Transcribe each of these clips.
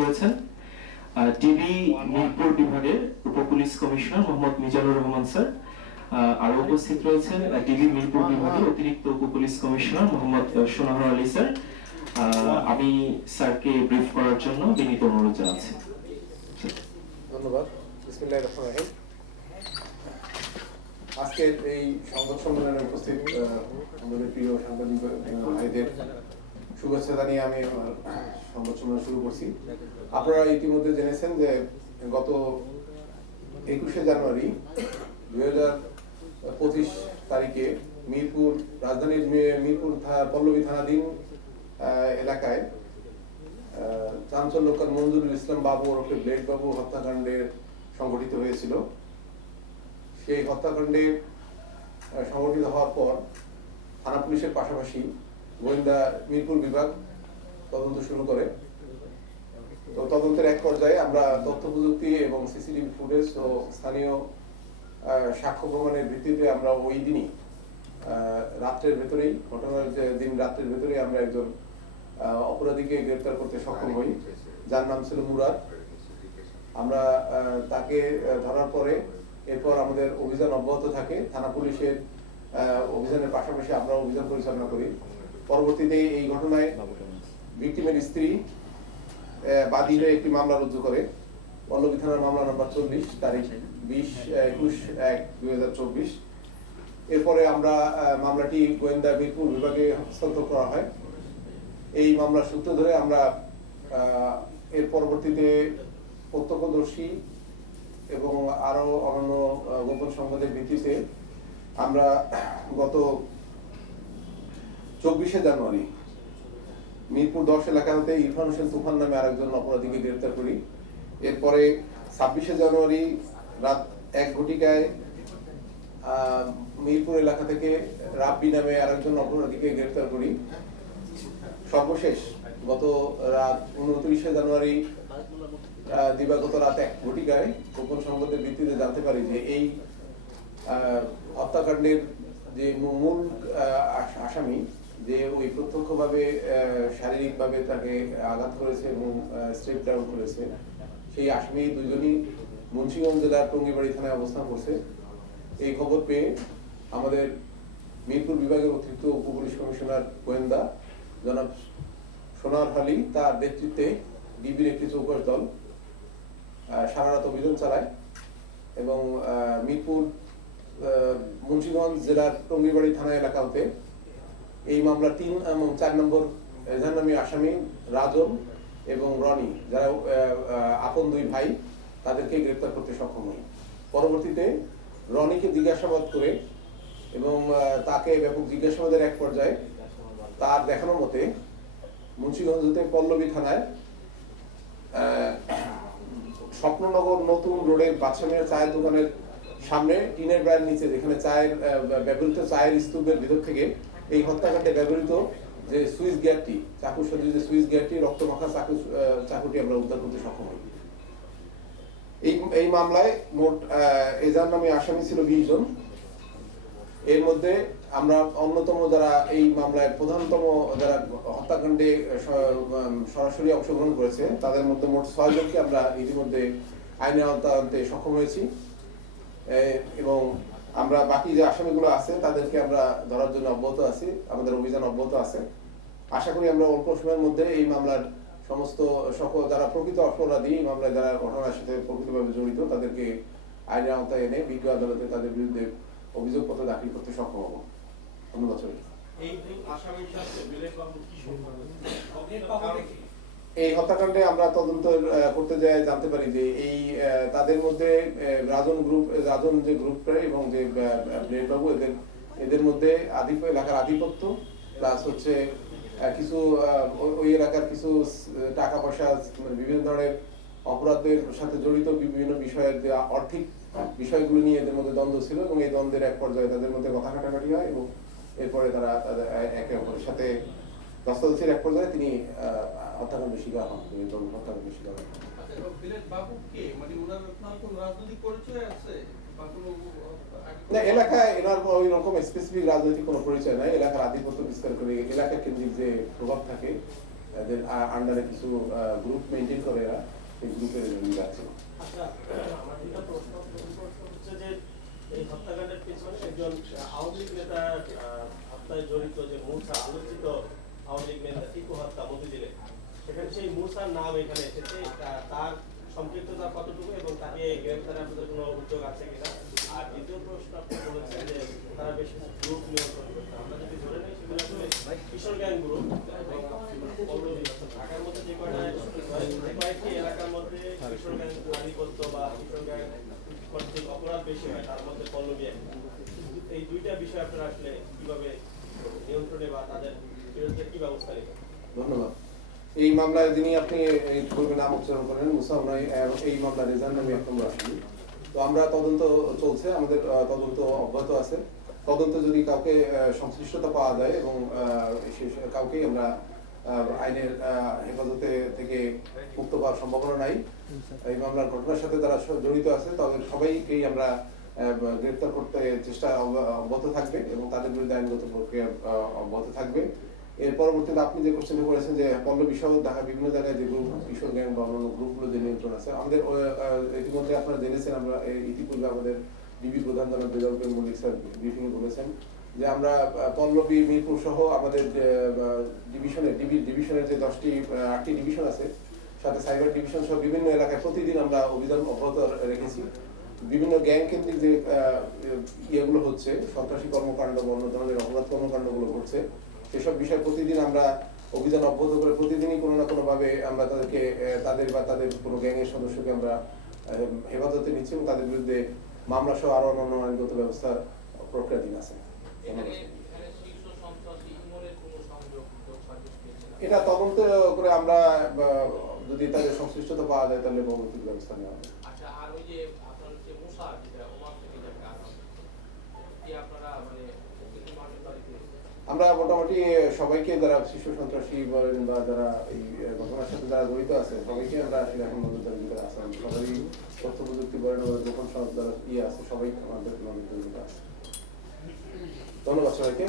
রয়েছেন ডিবি মিরপুর বিভাগের উপপুলিশ commissioner Mohammad Mizanur Rahman sir. আরো উপস্থিত রয়েছেন ডিবি মিরপুর বিভাগের অতিরিক্ত উপপুলিশ কমিশনার মোহাম্মদ সোনাহর আলী স্যার। আমি স্যারকে ব্রিফ করার জন্য বিনীত অনুরোধ জানাচ্ছি। ধন্যবাদ। বিসমিল্লাহির রহমানির রহিম। আজকের এই সংবাদ সম্মেলনে উপস্থিত আমাদের প্রিয় সাংবাদিক ভাইদের শুভেচ্ছা জানিয়ে আমি আমার সংবাদ সম্মেলন শুরু করছি। আপনারা ইতিমধ্যে জেনেছেন যে গত 21শে জানুয়ারি 2025 তারিখে মিরপুর রাজধানীর মিরপুর পল্লবী থানাধীন এলাকায় চাঞ্চল্যকর মঞ্জুরুল ইসলাম বাবু ওরফে ব্লেড বাবু হত্যাকাণ্ডের সংঘটিত হয়েছিল। সেই হত্যাকাণ্ডে সংঘটিত হওয়ার পর থানা পুলিশের পাশাপাশি গোয়েন্দা মিরপুর বিভাগ তদন্ত শুরু করে। তো তদন্তের এক পর্যায়ে আমরা তথ্য প্রযুক্তি এবং সিসিটিভি ফুটেজ ও স্থানীয় সাক্ষ্য প্রমাণের ভিত্তিতে আমরা ওই দিনই রাত্রের ভেতরেই ঘটনার যে দিন রাত্রের ভেতরেই আমরা একজন অপরাধীকে গ্রেফতার করতে সক্ষম হই, যার নাম ছিল মুরাদ। আমরা তাকে ধরার পরে এরপর আমাদের অভিযান অব্যাহত থাকে। থানা পুলিশের অভিযানের পাশাপাশি আমরা অভিযান পরিচালনা করি। পরবর্তীতে এই ঘটনায় ভিকটিমের স্ত্রী বাদী হয়ে একটি মামলা রুজু করে। পল্লবী থানার মামলা নম্বর 40 তারিখ 20-21-1-2024। এরপরে আমরা মামলাটি গোয়েন্দা মিরপুর বিভাগে হস্তান্তর করা হয়। এই মামলার সূত্র ধরে আমরা এর পরবর্তীতে প্রত্যক্ষদর্শী এবং আরো অন্যান্য গোপন সংবাদের ভিত্তিতে আমরা গত 24শে জানুয়ারি মিরপুর 10 এলাকা হতে ইরফান হোসেন তুফান নামে আরেকজন অপরাধীকে গ্রেফতার করি। এরপরে 26শে জানুয়ারি রাত 1 ঘটিকায় মিরপুর এলাকা থেকে রাব্বি নামে আরেকজন অপরাধীকে গ্রেফতার করি। সর্বশেষ গত রাত 29শে জানুয়ারি দিবাগত রাত 1 ঘটিকায় গোপন সংবাদের ভিত্তিতে জানতে পারি যে এই হত্যাকাণ্ডের যে মূল আসামি, যে ওই প্রত্যক্ষভাবে শারীরিকভাবে তাকে আঘাত করেছে এবং স্টেপ ডাউন করেছে, সেই আসামি দুজনই মুন্সিগঞ্জ জেলার টঙ্গিবাড়ি থানায় অবস্থান করছে। এই খবর পেয়ে আমাদের মিরপুর বিভাগের অতিরিক্ত উপপুলিশ কমিশনার গোয়েন্দা জনাব সোনার আলী তার নেতৃত্বে ডিবির একটি চৌকস দল সারা রাত অভিযান চালায় এবং মিরপুর মুন্সিগঞ্জ জেলার টঙ্গিবাড়ি থানা এলাকা হতে এই মামলার 3 এবং 4 নম্বর এজাহারনামী আসামি রাজন এবং রনি, যারা আপন দুই ভাই, তাদেরকে গ্রেফতার করতে সক্ষম হই। পরবর্তীতে রনিকে জিজ্ঞাসাবাদ করে এবং তাকে ব্যাপক জিজ্ঞাসাবাদের এক পর্যায়ে তার দেখানো মতে মুন্সিগঞ্জ হতে পল্লবী থানায় স্বপ্ননগর নতুন রোডের বাদশামিয়া চায়ের দোকানের সামনে টিনের ব্রায়ের নিচে, যেখানে চায়ের ব্যবহৃত চায়ের স্তূপের ভিতর থেকে এই হত্যাকাণ্ডে ব্যবহৃত যে সুইচ গিয়ারটি, চাকু সজ্জিত যে সুইচ গিয়ারটি, রক্তমাখা চাকুটি আমরা উদ্ধার করতে সক্ষম হই। এই মামলায় মোট এজাহারনামী আসামি ছিল 20 জন। এর মধ্যে আমরা অন্যতম যারা এই মামলায় প্রধানতম যারা হত্যাকাণ্ডে সরাসরি অংশগ্রহণ করেছে, তাদের মধ্যে মোট 6 জনকে আমরা ইতিমধ্যে আইনের আওতায় আনতে সক্ষম হয়েছি এবং আমরা বাকি যে আসামিগুলো আছে তাদেরকে আমরা ধরার জন্য অব্যাহত আছি। আমাদের অভিযান অব্যাহত আছে। আশা করি আমরা অল্প সময়ের মধ্যে এই মামলার সমস্ত সকল যারা প্রকৃত অপরাধী, এই মামলায় যারা ঘটনার সাথে প্রকৃতভাবে জড়িত, তাদেরকে আইনের আওতায় এনে বিজ্ঞ আদালতে তাদের বিরুদ্ধে অভিযোগপত্র দাখিল করতে সক্ষম হব। ধন্যবাদ। এই হত্যাকাণ্ডে আমরা তদন্ত করতে যাই জানতে পারি যে এই তাদের মধ্যে রাজন যে গ্রুপটা এবং যে ব্লেড বাবু, এদের মধ্যে এলাকার আধিপত্য প্লাস হচ্ছে কিছু ওই এলাকার কিছু টাকা পয়সা, বিভিন্ন ধরনের অপরাধের সাথে জড়িত বিভিন্ন বিষয়ের যে আর্থিক বিষয়গুলো নিয়ে এদের মধ্যে দ্বন্দ্ব ছিল এবং এই দ্বন্দ্বের এক পর্যায়ে তাদের মধ্যে কথা কাটাকাটি হয় এবং এরপরে তারা একে অপরের সাথে দস্তাদস্তির এক পর্যায়ে তিনি হত্যাকাণ্ডের শিকার হন। হত্যাকাণ্ডের শিকার হন। না, এলাকায় এনার ওই রকম স্পেসিফিক রাজনৈতিক কোনো পরিচয় নাই। এলাকার আধিপত্য বিস্তার করে এলাকা কেন্দ্রিক যে প্রভাব থাকে এদের আন্ডারে কিছু গ্রুপ মেনটেন করে এরা এই গ্রুপের লিডার আছে। আচ্ছা, আমার যেটা প্রশ্ন হচ্ছে যে এই হত্যাকাণ্ডের পেছনে একজন আওয়ামী লীগ নেতা হত্যায় জড়িত যে মূসা আলোচিত আওয়ামী লীগ নেতা টিপু হত্যা মতিঝিলে, সেখানে সেই মূসার নাম এখানে এসেছে, তার সম্পৃক্ততা কতটুকু এবং তাকে গ্রেফতারে আপনাদের কোনো উদ্যোগ আছে কিনা? আর দ্বিতীয় প্রশ্ন আপনি বলেছেন যে তারা বেশ কিছু গ্রুপ নিয়ন্ত্রণ করতে, আমরা যদি ধরে নিই সেগুলো আসলে কিশোর গ্যাং গ্রুপ ঢাকার মধ্যে যে কয়েকটি এলাকার মধ্যে কিশোর গ্যাং আধিপত্য বা কিশোর গ্যাং কর্তৃক অপরাধ বেশি হয়, তার মধ্যে পল্লবী একটা। এই দুইটা বিষয় আপনারা আসলে কিভাবে নিয়ন্ত্রণে বা তাদের বিরুদ্ধে কি ব্যবস্থা নেবেন? ধন্যবাদ। এই মামলায় যিনি আপনি এই পূর্বে নাম উচ্চারণ করেন মুসা উনাই, এই মামলা রেজাল্ট নামে এক নম্বর আসেনি। তো আমরা তদন্ত চলছে, আমাদের তদন্ত অব্যাহত আছে। তদন্ত যদি কাউকে সংশ্লিষ্টতা পাওয়া যায় এবং কাউকে আমরা আইনের হেফাজতে থেকে মুক্ত পাওয়ার সম্ভাবনা নাই, এই মামলার ঘটনার সাথে যারা জড়িত আছে তাদের সবাইকেই আমরা গ্রেফতার করতে চেষ্টা অব্যাহত থাকবে এবং তাদের বিরুদ্ধে আইনগত প্রক্রিয়া অব্যাহত থাকবে। এর পরবর্তীতে আপনি যে কোশ্চেনটা করেছেন যে পল্লবী সহ ঢাকা বিভিন্ন জায়গায় যে গ্রুপ কিশোর গ্যাং বা অন্যান্য গ্রুপগুলো যে নিয়ন্ত্রণ আছে, আমাদের ইতিমধ্যে আপনারা জেনেছেন, আমরা ইতিপূর্বে আমাদের ডিবি প্রধান জনাব রেজাউল মল্লিক স্যার ব্রিফিং বলেছেন যে আমরা পল্লবী, মিরপুর সহ আমাদের ডিভিশনের যে 8টি ডিভিশন আছে, সাথে সাইবার ডিভিশন সহ বিভিন্ন এলাকায় প্রতিদিন আমরা অভিযান অব্যাহত রেখেছি। বিভিন্ন গ্যাং কেন্দ্রিক যে ইয়েগুলো হচ্ছে, সন্ত্রাসী কর্মকাণ্ড বা অন্য ধরনের অপরাধ কর্মকাণ্ডগুলো ঘটছে, সেসব বিষয়ে প্রতিদিন আমরা অভিযান অব্যাহত করে প্রতিদিনই কোনো না কোনো ভাবে আমরা তাদেরকে তাদের কোনো গ্যাংয়ের সদস্যকে আমরা হেফাজতে নিচ্ছি এবং তাদের বিরুদ্ধে মামলা সহ আরো অন্যান্য আইনগত ব্যবস্থার প্রক্রিয়াধীন আছে। এটা তদন্ত করে আমরা যদি তাদের সংশ্লিষ্টতা পাওয়া যায় তাহলে পরবর্তী ব্যবস্থা নেওয়া হবে। আচ্ছা, আর ওই যে আপনার যে মুসা যেটা ওমান থেকে যাবে কি আপনারা মানে আমরা মোটামুটি সবাইকে যারা শিশু সন্ত্রাসী বলেন বা যারা এই ঘটনার সাথে যারা জড়িত আছে সবাইকে আমরা আসলে এখন নজরদারির ভিতরে আছি। সবাই তথ্য প্রযুক্তি বলেন বা গোপন সংস্থা যারা আছে সবাই আমাদের নজরদারির ভিতরে আছে। ধন্যবাদ সবাইকে,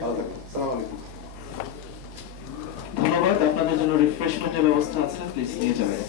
ভালো থাকবেন। আসসালামু আলাইকুম। ধন্যবাদ। আপনাদের জন্য রিফ্রেশমেন্টের ব্যবস্থা আছে, প্লিজ নিয়ে যাবেন।